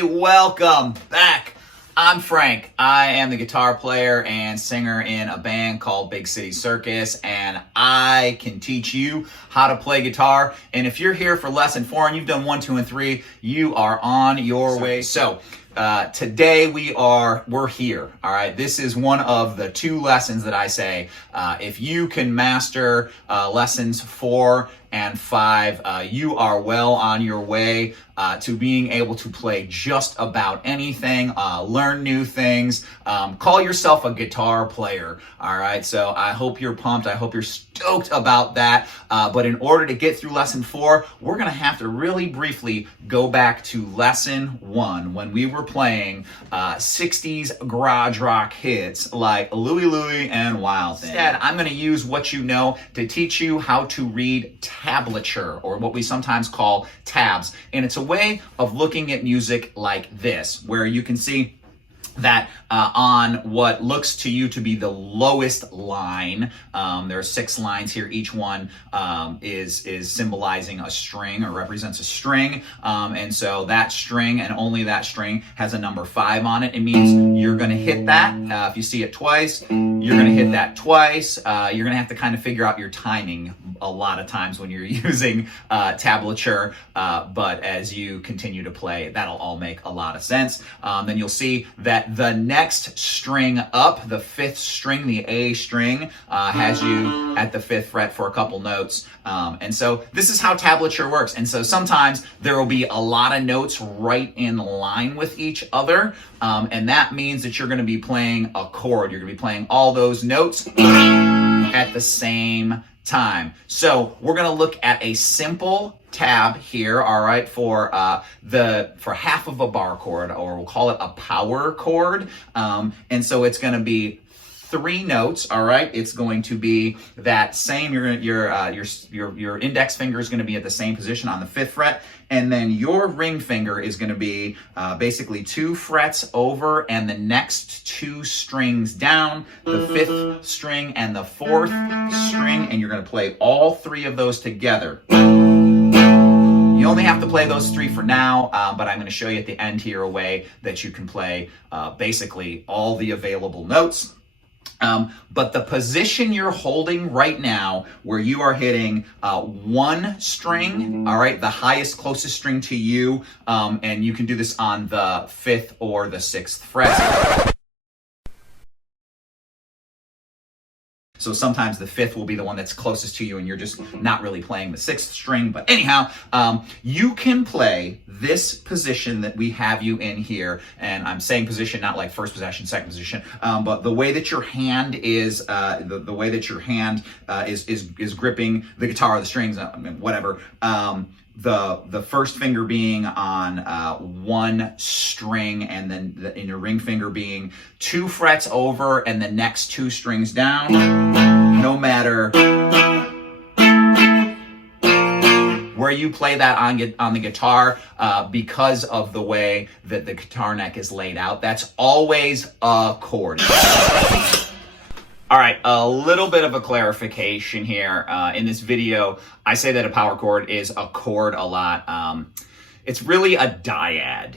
Hey, welcome back. I'm Frank. I am the guitar player and singer in a band called Big City Circus, and I can teach you how to play guitar. And if you're here for lesson 4 and you've done 1, 2, and 3, you are on your way. So today we're here. All right. This is one of the 2 lessons that I say, if you can master lessons 4 and 5, you are well on your way to being able to play just about anything, learn new things, call yourself a guitar player. All right. So I hope you're pumped. I hope you're stoked about that. But in order to get through lesson 4, we're going to have to really briefly go back to lesson 1 when we were playing 60s garage rock hits like Louie Louie and Wild Thing. Instead, I'm going to use what you know to teach you how to read tablature, or what we sometimes call tabs. And it's a way of looking at music like this, where you can see that on what looks to you to be the lowest line, there are 6 lines here. Each one is symbolizing a string or represents a string. And so that string and only that string has a number 5 on it. It means you're going to hit that. If you see it twice, you're going to hit that twice. You're going to have to kind of figure out your timing a lot of times when you're using tablature. But as you continue to play, that'll all make a lot of sense. Then you'll see that the next string up, the 5th string, the A string, has you at the 5th fret for a couple notes. And so this is how tablature works. And so sometimes there will be a lot of notes right in line with each other. And that means that you're going to be playing a chord. You're going to be playing all those notes at the same time. So we're going to look at a simple tab here, all right, for half of a bar chord, or we'll call it a power chord. And so it's going to be 3 notes, all right. It's going to be that same. Your index finger is going to be at the same position on the 5th fret, and then your ring finger is going to be basically 2 frets over, and the next 2 strings down, the 5th string and the 4th string, and you're going to play all 3 of those together. You only have to play those 3 for now, but I'm going to show you at the end here a way that you can play basically all the available notes. But the position you're holding right now, where you are hitting 1 string, all right, the highest, closest string to you, and you can do this on the 5th or the 6th fret. So sometimes the 5th will be the one that's closest to you, and you're just not really playing the 6th string. But anyhow, you can play this position that we have you in here. And I'm saying position, not like first position, second position, but the way that your hand is, the way that your hand is gripping the guitar or the strings, whatever. The first finger being on 1 string, and then in your ring finger being 2 frets over and the next 2 strings down. No matter where you play that on the guitar, because of the way that the guitar neck is laid out, that's always a chord. All right, a little bit of a clarification here. In this video, I say that a power chord is a chord a lot. It's really a dyad.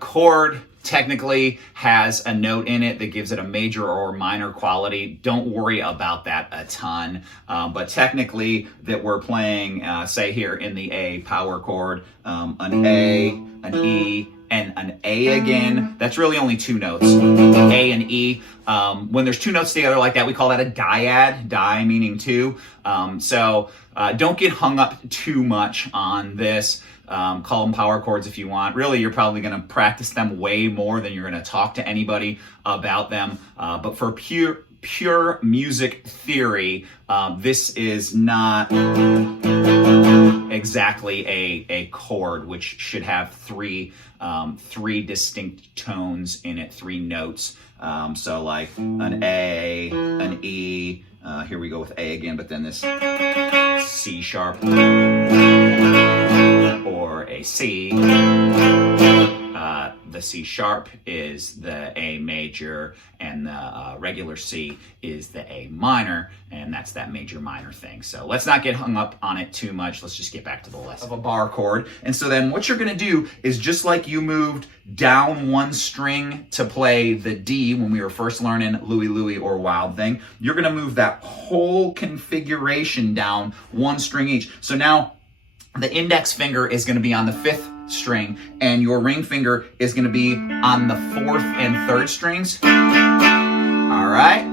Chord technically has a note in it that gives it a major or minor quality. Don't worry about that a ton. But technically that we're playing, say here in the A power chord, an A, an E, and an A again. That's really only 2 notes, A and E. When there's 2 notes together like that, we call that a dyad, di meaning 2. So don't get hung up too much on this. Call them power chords if you want. Really, you're probably going to practice them way more than you're going to talk to anybody about them. But for pure music theory, this is not exactly a chord, which should have 3 distinct tones in it, 3 notes. So like an A, an E, here we go with A again, but then this C sharp, or a C, the C sharp is the A major, and the regular C is the A minor, and that's that major minor thing. So let's not get hung up on it too much. Let's just get back to the lesson of a bar chord. And so then what you're going to do is, just like you moved down one string to play the D when we were first learning Louie Louie or Wild Thing, you're going to move that whole configuration down one string each. So now the index finger is going to be on the 5th string, and your ring finger is going to be on the 4th and 3rd strings. All right,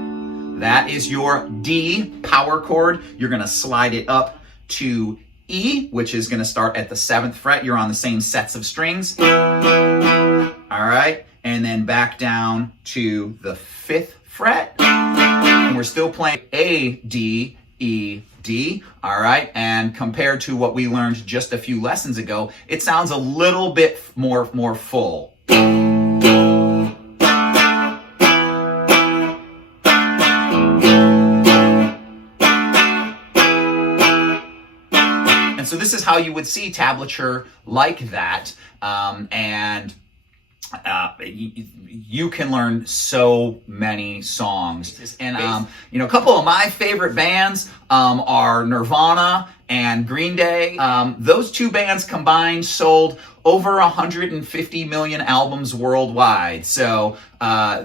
that is your D power chord. You're going to slide it up to E, which is going to start at the 7th fret. You're on the same sets of strings. All right, and then back down to the 5th fret. And we're still playing A, D, E, D, all right? And compared to what we learned just a few lessons ago, it sounds a little bit more full. And so this is how you would see tablature like that. You can learn so many songs. And, a couple of my favorite bands are Nirvana and Green Day. Those two bands combined sold over 150 million albums worldwide. So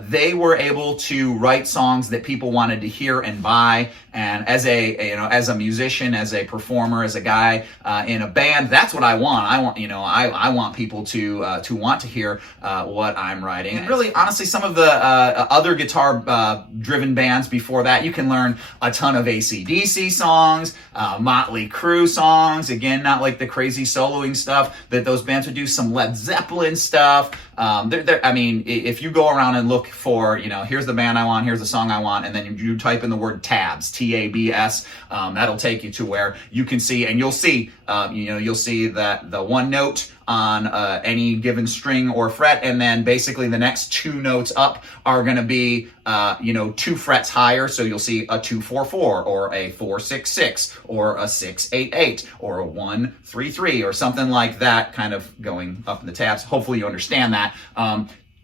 they were able to write songs that people wanted to hear and buy. And as a musician, as a performer, as a guy in a band, that's what I want. I want people to want to hear what I'm writing. And really, honestly, some of the other guitar driven bands before that, you can learn a ton of AC/DC songs, Motley Crue songs. Again, not like the crazy soloing stuff that those bands would do. Some Led Zeppelin stuff. If you go around and look for, here's the band I want, here's the song I want, and then you type in the word tabs, T-A-B-S, that'll take you to where you can see, and you'll see that the one note on any given string or fret, and then basically the next two notes up are going to be 2 frets higher. So you'll see a 2-4-4 or a 4-6-6 or a 6-8-8 or a 1-3-3 or something like that, kind of going up in the tabs. Hopefully you understand that.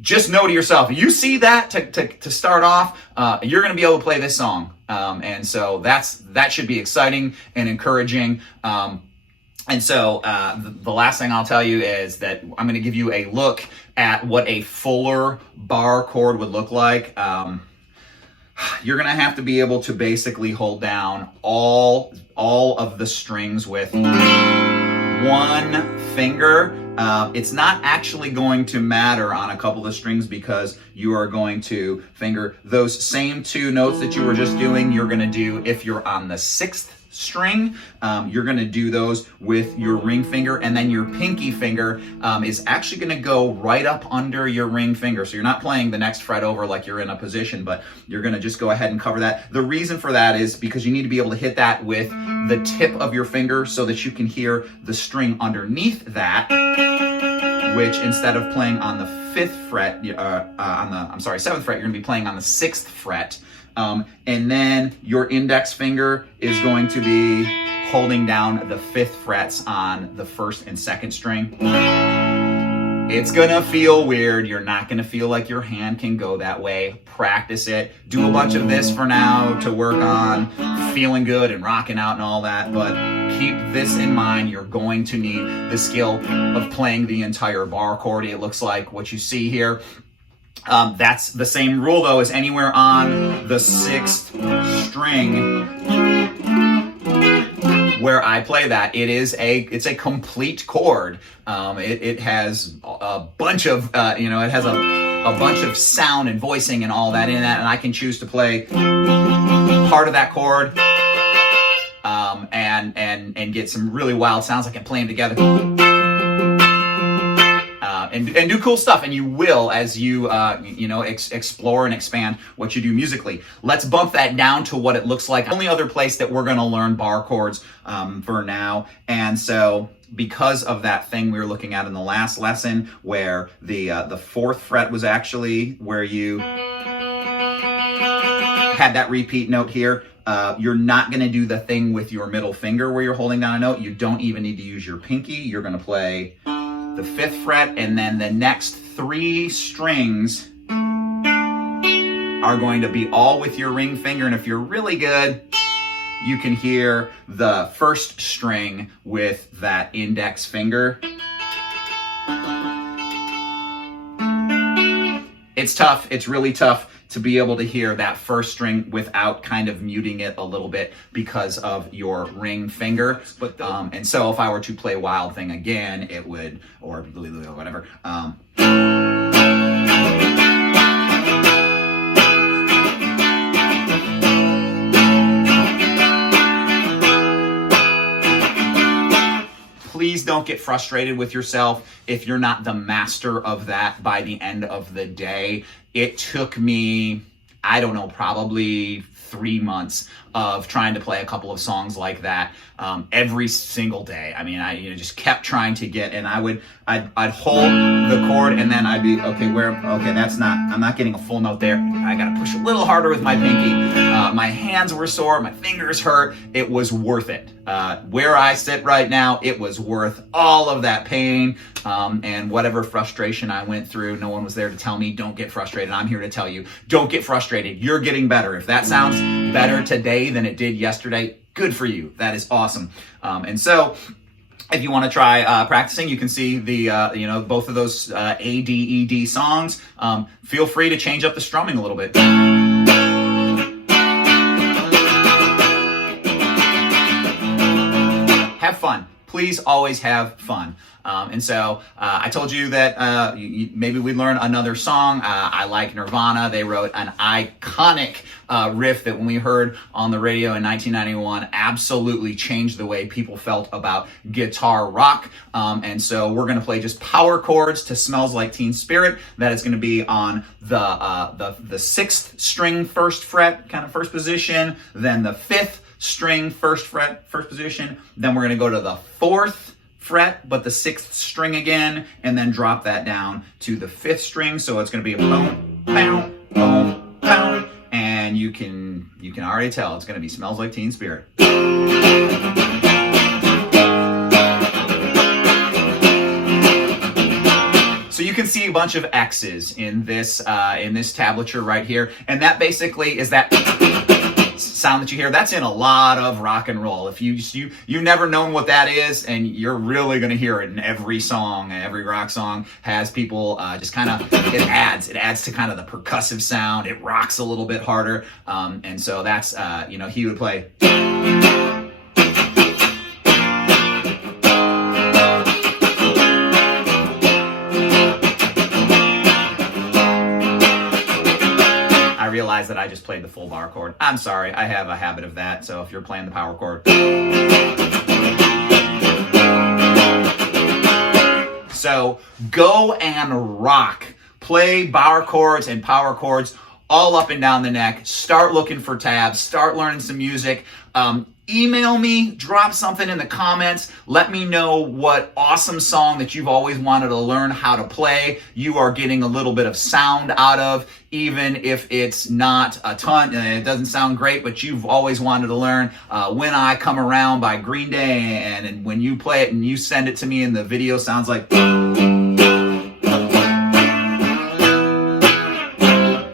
Just know to yourself, you see that to start off, you're going to be able to play this song. And so that should be exciting and encouraging. And so the last thing I'll tell you is that I'm going to give you a look at what a fuller bar chord would look like. You're going to have to be able to basically hold down all of the strings with one finger. It's not actually going to matter on a couple of strings, because you are going to finger those same 2 notes that you were just doing. You're going to do, if you're on the 6th string, you're going to do those with your ring finger, and then your pinky finger is actually going to go right up under your ring finger. So you're not playing the next fret over like you're in a position, but you're going to just go ahead and cover that. The reason for that is because you need to be able to hit that with the tip of your finger so that you can hear the string underneath that, which instead of playing on the 5th fret, 7th fret, you're going to be playing on the 6th fret. And then your index finger is going to be holding down the 5th frets on the 1st and 2nd string. It's gonna feel weird. You're not gonna feel like your hand can go that way. Practice it. Do a bunch of this for now to work on feeling good and rocking out and all that, but keep this in mind. You're going to need the skill of playing the entire bar chord. It looks like what you see here. That's the same rule though as anywhere on the 6th string where I play that. It's a complete chord. It has a bunch of it has a bunch of sound and voicing and all that in that, and I can choose to play part of that chord and get some really wild sounds. I can play them together. And do cool stuff, and you will as you explore and expand what you do musically. Let's bump that down to what it looks like. Only other place that we're going to learn bar chords for now, and so because of that thing we were looking at in the last lesson, where the 4th fret was actually where you had that repeat note here. You're not going to do the thing with your middle finger where you're holding down a note. You don't even need to use your pinky. You're going to play the 5th fret, and then the next 3 strings are going to be all with your ring finger. And if you're really good, you can hear the 1st string with that index finger. It's tough. It's really tough to be able to hear that 1st string without kind of muting it a little bit because of your ring finger. But and so if I were to play Wild Thing again, it would, or whatever. Please don't get frustrated with yourself if you're not the master of that by the end of the day. It took me, I don't know, probably 3 months of trying to play a couple of songs like that every single day. I mean, I just kept trying to get, and I'd hold the chord, and then I'd be, okay, that's not, I'm not getting a full note there. I gotta push a little harder with my pinky. My hands were sore, my fingers hurt. It was worth it. Where I sit right now, it was worth all of that pain and whatever frustration I went through. No one was there to tell me, don't get frustrated. I'm here to tell you, don't get frustrated. You're getting better. If that sounds better today than it did yesterday, good for you. That is awesome. And so if you want to try practicing, you can see the both of those A, D, E, D songs. Feel free to change up the strumming a little bit. Have fun. Please always have fun. And so I told you that maybe we'd learn another song. I like Nirvana. They wrote an iconic riff that when we heard on the radio in 1991 absolutely changed the way people felt about guitar rock. And so we're going to play just power chords to Smells Like Teen Spirit. That is going to be on the 6th string 1st fret, kind of 1st position, then the 5th string 1st fret, 1st position. Then we're going to go to the 4th fret, but the 6th string again, and then drop that down to the 5th string. So it's going to be a boom, pound, boom, pound, and you can already tell it's going to be Smells Like Teen Spirit. So you can see a bunch of X's in this tablature right here, and that basically is that sound that you hear. That's in a lot of rock and roll. If you've never known what that is, and you're really going to hear it in every song. Every rock song has people just kind of, it adds to kind of the percussive sound. It rocks a little bit harder, and so that's he would play. Realize that I just played the full bar chord. I'm sorry, I have a habit of that. So if you're playing the power chord. So go and rock. Play bar chords and power chords all up and down the neck. Start looking for tabs. Start learning some music. Email me, drop something in the comments. Let me know what awesome song that you've always wanted to learn how to play you are getting a little bit of sound out of, even if it's not a ton, it doesn't sound great, but you've always wanted to learn. When I Come Around by Green Day, and when you play it and you send it to me and the video sounds like...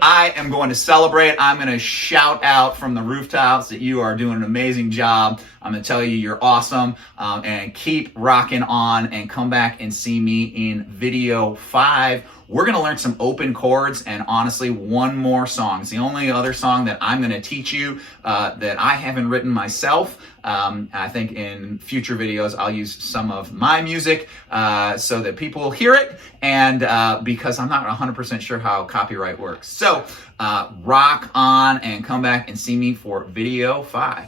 I am going to celebrate. I'm going to shout out from the rooftops that you are doing an amazing job. I'm going to tell you you're awesome, and keep rocking on, and come back and see me in video 5. We're going to learn some open chords, and honestly, one more song. It's the only other song that I'm going to teach you that I haven't written myself. I think in future videos I'll use some of my music so that people will hear it, and because I'm not 100% sure how copyright works. So rock on and come back and see me for video 5.